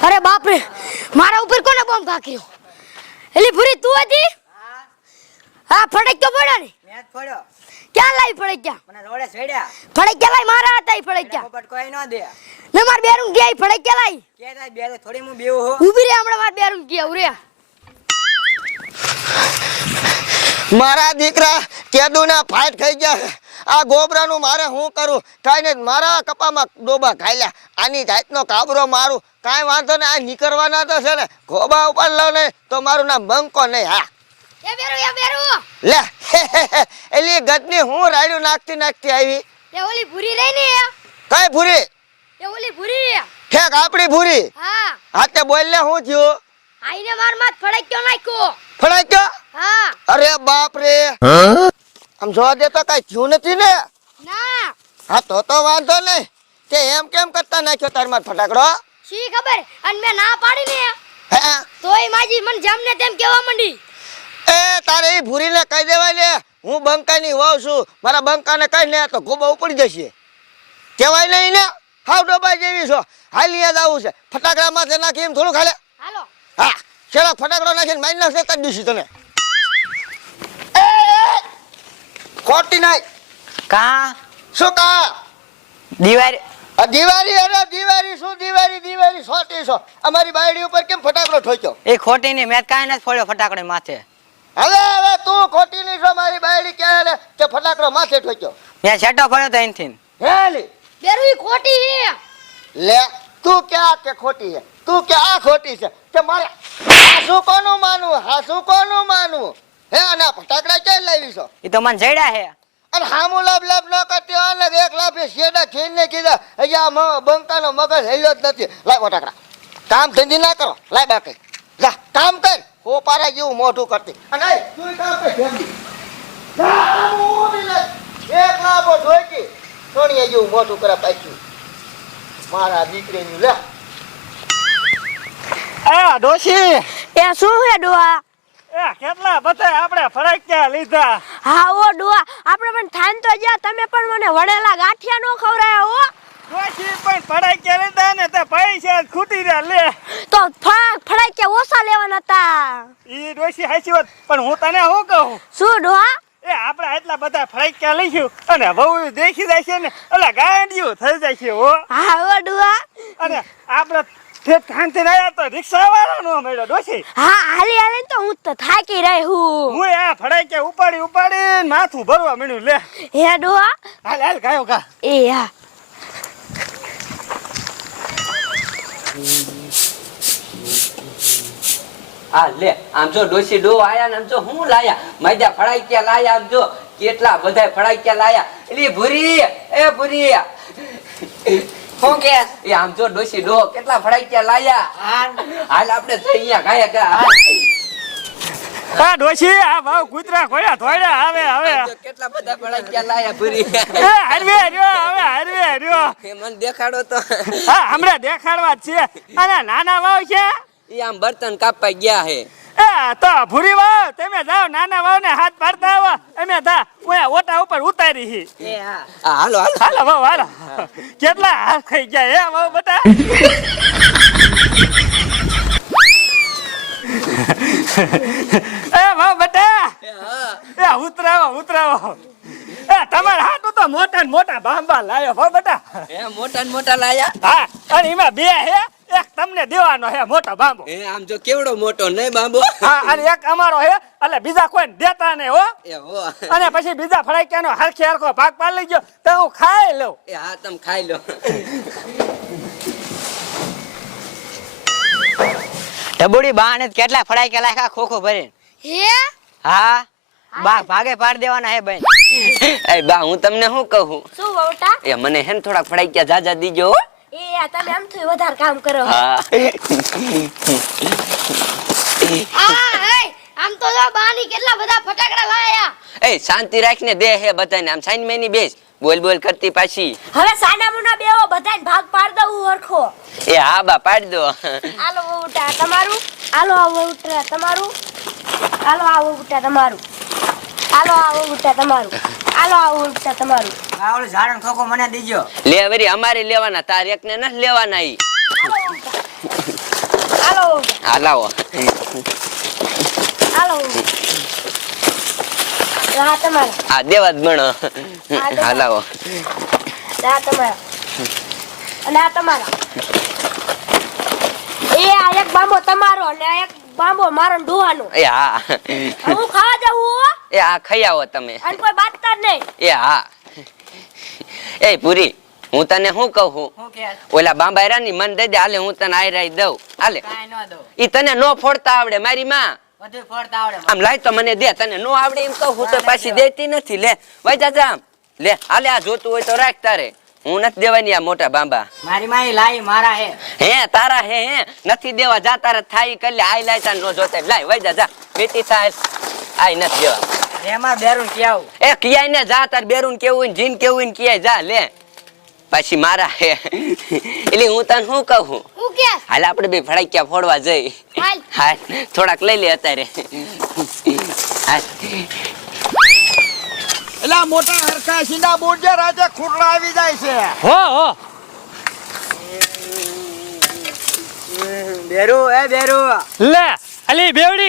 અરે બાપ રે મારા ઉપર કોને બોમ્બ ફાક્યો એટલે ભૂરી તું હતી? હા. ફડક્યો પડ્યો ને. મેચ પડ્યો ક્યાં લાવી ફડક્યા મને રોડે છેડ્યા ફડક્યા લાઈ? મારા હતા ઈ ગયા પોપટ કોઈ ન દે. ને માર બેરું ગયા ફડક્યા લાઈ? કે તાય બેરે થોડી હું બેવું હો. ઊભી રે હમણાં માર બેરું ગયા ઉરે મારા દીકરા કેદુના ફાઈટ થઈ ગયા. આ ગોબરાનું મારે હું કરું? કાંઈ નહીં મારા કપામાં ડોબા ખાયલા. આની જાતનો કાબરો મારું. કાંઈ વાંધો નહીં આ નીકળવાના તો છે ને. ગોબા ઉપર લો ને તો મારું નામ બંકો નહીં. હા. એ બેરું એ બેરું લે એલી ગદની હું રાડ્યું નાખતી નાખતી આવી? એ ઓલી ભૂરી રહી ને કઈ ભૂરી? એ ઓલી ભૂરી ઠેક આપણી ભૂરી. હા. હાથે બોલ ને હું થયું? આઈને માર માથ ફડક્યો નાખ્યો. ફળાઈ હા. અરે બાપ રે. આમ જોવા દે તો કઈ થયું નથી ને? ના. હા તો તો વાંધો નહીં. તે એમ કેમ કરતા નાખ્યો તારમાં ફટાકડો? શી ખબર? અને મેં ના પાડી ને. હે? તોય માજી મને જેમને તેમ કેવા માંડી. તારે એ ભૂરીને કહી દેવાય ને હું બંકાની વાવ છું મારા બંકાને કહી ને તો ગોબા ઉપડી જશે. કહેવાય નહીં ને હાવ ડોબા જેવી છો. હાલી યાદ આવું છે. ફટાકડા માથે નાખી એમ થોડું ખાલે હા છેલ્લા ફટાકડો નાખીને મારી નાખશે કરી દઈશું તને. એ, એ! ખોટી નાખ કા? શું કા? દિવાળી. દિવાળી અરે દિવાળી શું દિવાળી દિવાળી સોટી છો. અમારી બાયડી ઉપર કેમ ફટાકડો ઠોક્યો? એ ખોટી ની મેં કાંઈ નથી ફોડ્યો ફટાકડે માથે. હવે હવે તું ખોટી નહીં છો મારી બાયડી કે કે ફટાકડો માથે ઠોક્યો? મેં છેટો પડ્યો તો એનથી હે લી બેરું ખોટી હે લે તું ક્યાં કે ખોટી છે? તું કે આ ખોટી છે? કે મારે હાસુ કોનું માનવું? હાસુ કોનું માનવું? હે અને આ ફટાકડા ક્યાં લાવી છો? એ તો મને જડ્યા હે અને હામુ લાભ લાભ ન કરતી હોય ને એક લાભે શેડા છીનને કીધા અહીંયા આ બંકાનો મગજ હેલ્યો જ નથી. લાય ફટાકડા. કામ ધંધી ના કરો. લાય બાકી. જા કામ કર. હો પારા જેવું મોઢું કરતી. અને તું કામ જા, એક લાભો જેવું મોઢું કરે પાછું મારા દીકરીનું લે. આ ડોશી. એ શું હે ડોહા એ કેટલા બધા આપણે ફરાક્યા લીધા? હા ઓ ડોહા આપણે પણ થાન તો જ્યાં તમે પણ મને વડેલા ગાંઠિયા નો ખવરાયા હો. ડોશી પણ ફરાક્યા લેતા ને તે પૈસા ખૂટી રહ્યા લે. તો ફડાઈ કે ઓછા લેવાના હતા ઈ ડોશી હાચી વાત પણ હું તને શું કહું? શું ડોહા? એ આપણે એટલા બધા ફરાક્યા લઈશું અને બહુ દેખી જાય છે ને ઓલા ગાંડિયું થઈ જાય છે હો હા ઓ ડોહા. અને આપણે ઠેઠ શાંતિ રહ્યા તો રિક્ષા વાળો નો મળ્યો ડોશી. હા હાલી હાલી તો હું તો થાકી રહી હું. હું આ ફરાક્યા ઉપાડી ઉપાડી માથું ભરવા મળ્યું લે. હે ડોહા? હાલ હાલ ગાયો ગા. એ હા. આ લે આમ જો ડોસી ડો આયા ને આમ જો હું લાયા? માજા ફળાઈક્યા લાયા આમ જો? કેટલા બધા ફળાઈક્યા લાયા? એટલે ભૂરી એ ભૂરી. શું કે? એ આમ જો ડોસી ડો કેટલા ફળાઈક્યા લાયા? હાલ. આપણે અહીંયા ગાયા આ ડોશી આ ભાવ કૂતરા કોયા થોડ્યા આવે હવે કેટલા બધા ફળાઈક્યા લાયા ભરી. એ હરવે રહ્યો હવે હરવે હર્યો એ મને દેખાડો તો. હા હમણાં દેખાડવા જ છે. અને નાના વાવ છે? એ આમ બર્તન કાપવા ગયા હે. એ તો ભૂરી વાવ. તમે જાઓ નાના વાવ ને હાથ પાડતા આવો. અમે થા ઓયા ઓટા ઉપર ઉતારી હી. હાલો હાલો. હાલો વાવ હાલો. કેટલા હાથ ખાઈ ગયા હે વાવ બટા એ ઉતરાવો ઉતરાવો એ તમારા હાથ તો મોટા ને મોટા બાંબા લાયો હો બેટા એ મોટા ને મોટા લાયા? હા અને એમાં બે હે એક તમને દેવાનો હે મોટો બાંબો એ આમ જો કેવડો મોટો નહીં બાંબો હા અને એક અમારો હે એટલે બીજા કોઈ દેતા નહીં હો. એ હો. અને પછી બીજા ફડાક્યાનો હરખે હરખો ભાગ પાડી લઈ ગયો તો હું ખાઈ લઉં. એ હા તમે ખાઈ લો. ઢબુડી બાણે કેટલા ફળાઈ કે લાખા ખોખો ભરીને? હે? હા. બા ભાગે પાડ દેવાના હે બેન. એ બા હું તમને શું કહું? શું વવટા? એ મને હેન થોડા ફડાઈ ફડાક્યા જાજા દીજો એ આ તમે આમ થોય વધારે કામ કરો. હા. આ આમ તો જો બાની કેટલા બધા ફટાકડા લાયા. એ શાંતિ રાખીને દે હે બધાને આમ સાઈન મેની બેસ. બોલ બોલ કરતી પાછી. હવે સાના મુના બેવો બધાને ભાગ પાડ દઉં હરખો એ હા બા પાડ દો. આલો ઉટા તમારું? આલો આવો ઉટા તમારું? આલો આવો ઉટા તમારું. આલો આવો ઉટા તમારું. આલો આવો ઉટા તમારું. આ ઓલું ઝાડણ ખોખો મને દીજો. લે વરી અમારે લેવાના તાર એકને ન લેવાના ઈ. આલો ઉટા આલો ઉટા આલો ઉટા આ તમારા. આ દેવા જ ગણો હા લાવો. તમારા. અને આ તમારા. એ આ એક બાંબો તમારો અને આ એક બાંબો મારો ને એ હા. હું ખાવા જાઉં એ આ ખાઈ આવો તમે. અને કોઈ બાતતા જ નહીં. એ હા. એ પૂરી હું તને શું કહું? હું કે? ઓલા બાંબાયરા ની મન દઈ દે હાલે હું તને આયરાઈ દઉં. હાલે. કાંઈ ન દો ઈ તને નો ફોડતા આવડે મારી માં. બધું ફોડતા આવડે આમ લાય તો મને દે તને નો આવડે એમ કહું હું તો પાછી દેતી નથી. લે ભાઈ જાજા આમ. લે હાલે આ જોતું હોય તો રાખ તારે. હું નથી દેવાની આ મોટા બાંબા. મારી માય લાઈ મારા હે. હે તારા હે હે. નથી દેવા જા તારે થાય કલ્યા આઈ લાય તાર નો જોતે. લાય વઈ જા જા. બેટી થાય આઈ નથી દેવા. એમાં બેરું ક્યાવું? એ કિયાય ને જા તાર બેરું કેવું ને જીન કેવું ને કિયાય જા લે. પછી મારા હે. એટલે હું તને શું કહું? હાલ આપણે બે ફડાક્યા ફોડવા જઈ. હાલ. હાલ થોડાક લઈ લે અત્યારે. એટલે મોટા હરખા સીધા બોડજે રાજા ખુરડા આવી જાય છે. હો હો. બેરું એ બેરું. લે અલી બેવડી.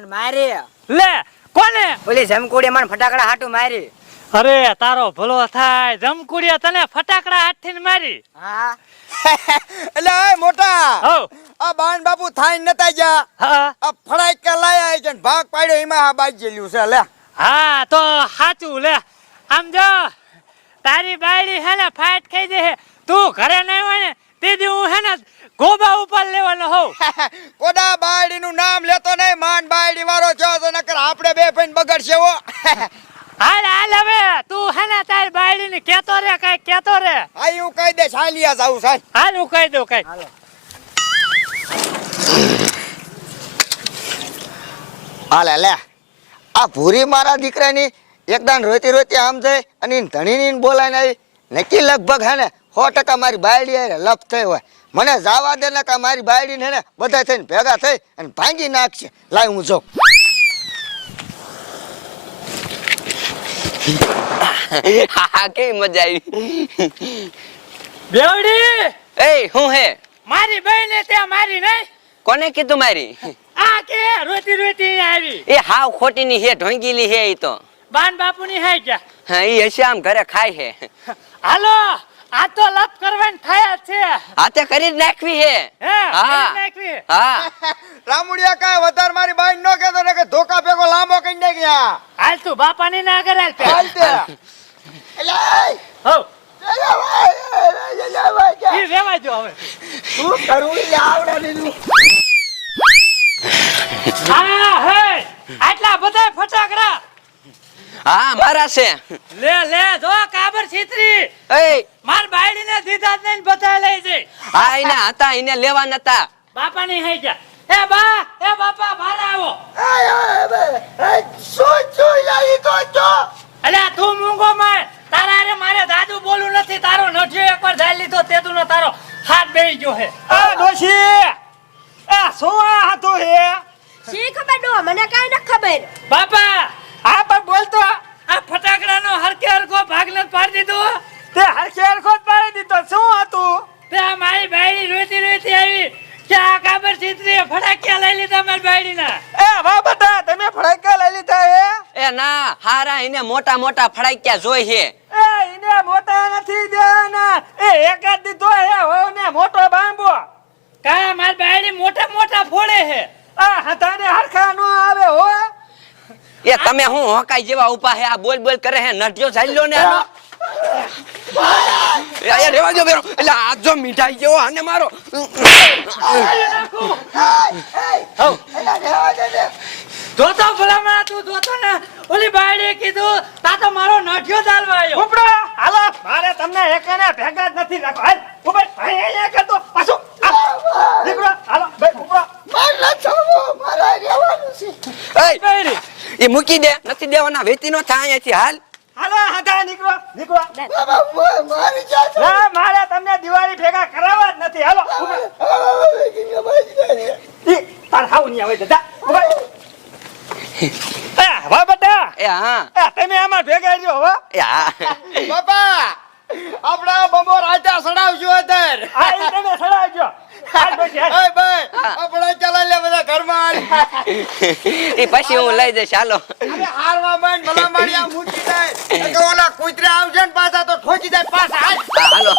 મને મારી. લે કોને? ઓલી જમકુડી મને ફટાકડા હાટું મારી. અરે તારો ભલો થાય. જમકુડિયા તને ફટાકડા હાથથી મારી. હા. એટલે એ મોટા હો આ બાણ બાપુ થાઈ નતા જા હા. આ ફડાઈકા લાયા છે ભાગ પાડ્યો એમાં આ બાજ જેલ્યું છે લે. હા તો સાચું લે. આમ જો તારી બાયડી હે ને ફાટ ખાઈ દે હે. તું ઘરે નહીં હોય ને તે દી હું હે ને ગોબા ઉપર લેવાનો હો કોડા બાયડી નું નામ લેતો નહીં માન બાયડી વાળો છો તો નકર આપણે બે ભાઈ બગડશે હો. હાલ હાલ હવે તું હે ને તારી બાયડી ને કેતો રે કઈ કેતો રે. આ હું કહી દે સાલિયા જાઉં સાહેબ હાલ હું કહી દઉં કઈ. હાલે. લે. આ ભૂરી મારા દીકરાની એકદાન રોતી રોતી આમ થઈ અને એની ધણીની બોલાઈને આવી. નક્કી લગભગ હે ને સો ટકા મારી બાયડી લપ થઈ હોય. મને જાવા દે ને કા મારી બાયડી ને બધા થઈને ભેગા થઈ અને ભાંગી નાખશે. લાય હું જો હા હા કેવી મજા આવી. બેવડી! એ હું હે? મારી બહેને ત્યાં મારી નહીં. કોને કીધું મારી? આ કે રોતી રોતી આવી. એ હાવ ખોટી ની હે ઢોંગીલી હે ઈ તો. બાન બાપુની હે ગયા હા ઈ હશે આમ ઘરે ખાય હે. હાલો! આ તો લપ કરવાની થયા છે. છે હાથે કરી જ નાખવી હે. હે હા. કરી નાખવી. હા. રામુડિયા કાંઈ વધારે મારી બાઈ નો કેતો ને કે ધોકા ભેગો લાંબો કઈ દે ગયા હાલ તું બાપા ની ના કરે હાલ પેલા. હાલ તે. એલે હો. ઈ રેવા જો હવે. શું કરું? ઈ આવડે લીધું હા હે. આટલા બધા ફટાકડા. હા મારા છે. લે લે જો કાબર છીતરી. એ માર બાયડીને દીધા જ નહીં બધા લઈ જઈ. હા એને હતા એને લેવા નતા. બાપાની હઈ જા એ બા એ બાપા બહાર આવો. શું શું લઈ તો છો અલ્યા તું મૂંગો માર. તારા અરે મારે દાદુ બોલું નથી. તારો નઠિયો એકવાર જાય લીધો તે તું તારો હાથ બેહી ગયો હે. આ ડોશી આ શું આ હતું હે? શી ખબર ડો? મને કાઈ ન ખબર. બાપા આ પણ બોલતો આ ફટાકડાનો હરકે હરકો ભાગલે પાડી દીધો. તે હરખેર હરખો જ પાડી દીધો. શું હતું? તે મારી બાયડી રોતી રોતી આવી કે આ કાબર છીતરીએ ફટાકિયા લઈ લીધા મારી બાયડીના એ વાહ બટા તમે ફડાકા લઈ લીધા હે? એ ના હારા એને મોટા મોટા ફડાક્યા જોઈ હે. એ એને મોટા નથી દેવાના. એ એક જ દીધો હે હો ને મોટો બાંબો. કા મારી બાયડી મોટા મોટા ફોડે હે? આ હતાને હરખા નો આવે હો. એ તમે હું હકાઈ જેવા ઊભા હે? આ બોલ બોલ કરે હે? નઢિયો ચાલ્યો ને આનો? એ આ રેવા જો બેરો. એટલે આ જો મીઠાઈ જેવો આને મારો. જોતો ભલામણા તું ધોતો ને. ઓલી બાયડીએ કીધું તા તો મારો નઠિયો ચાલવા આવ્યો ઉપડો. હાલો. મારે તમને એકને ભેગા જ નથી રાખો હાલ ઉપર ભાઈ અહીંયા કરતો પાછું. નીકળો. હાલો ભાઈ ઉપડો. મારા છોવો મારા રહેવાનું છે એ મૂકી દે. નથી દેવાના વેતી નો થાય અહીંયાથી. હાલ. હાલો હાથા નીકળો નીકળો. બાબા મારી જાત ના મારે તમને દિવાળી ભેગા કરાવવા જ નથી. હાલો. ઈ, તાર હાવ નહીં આવે જા એ, વાહ બેટા. એ હા. તમે આમાં ભેગા રહ્યો હો. એ હા. બાપા બમો રાજા ઈ તમે સડાવજો. પછી હું લઈ જઈશ. હાલો. અરે હારવા માંડ ભલા મારી આ મૂકી નકર ઓલા કૂતરા આવશે ને પાછા તો ઠોકી જાય પાછા. હાલો.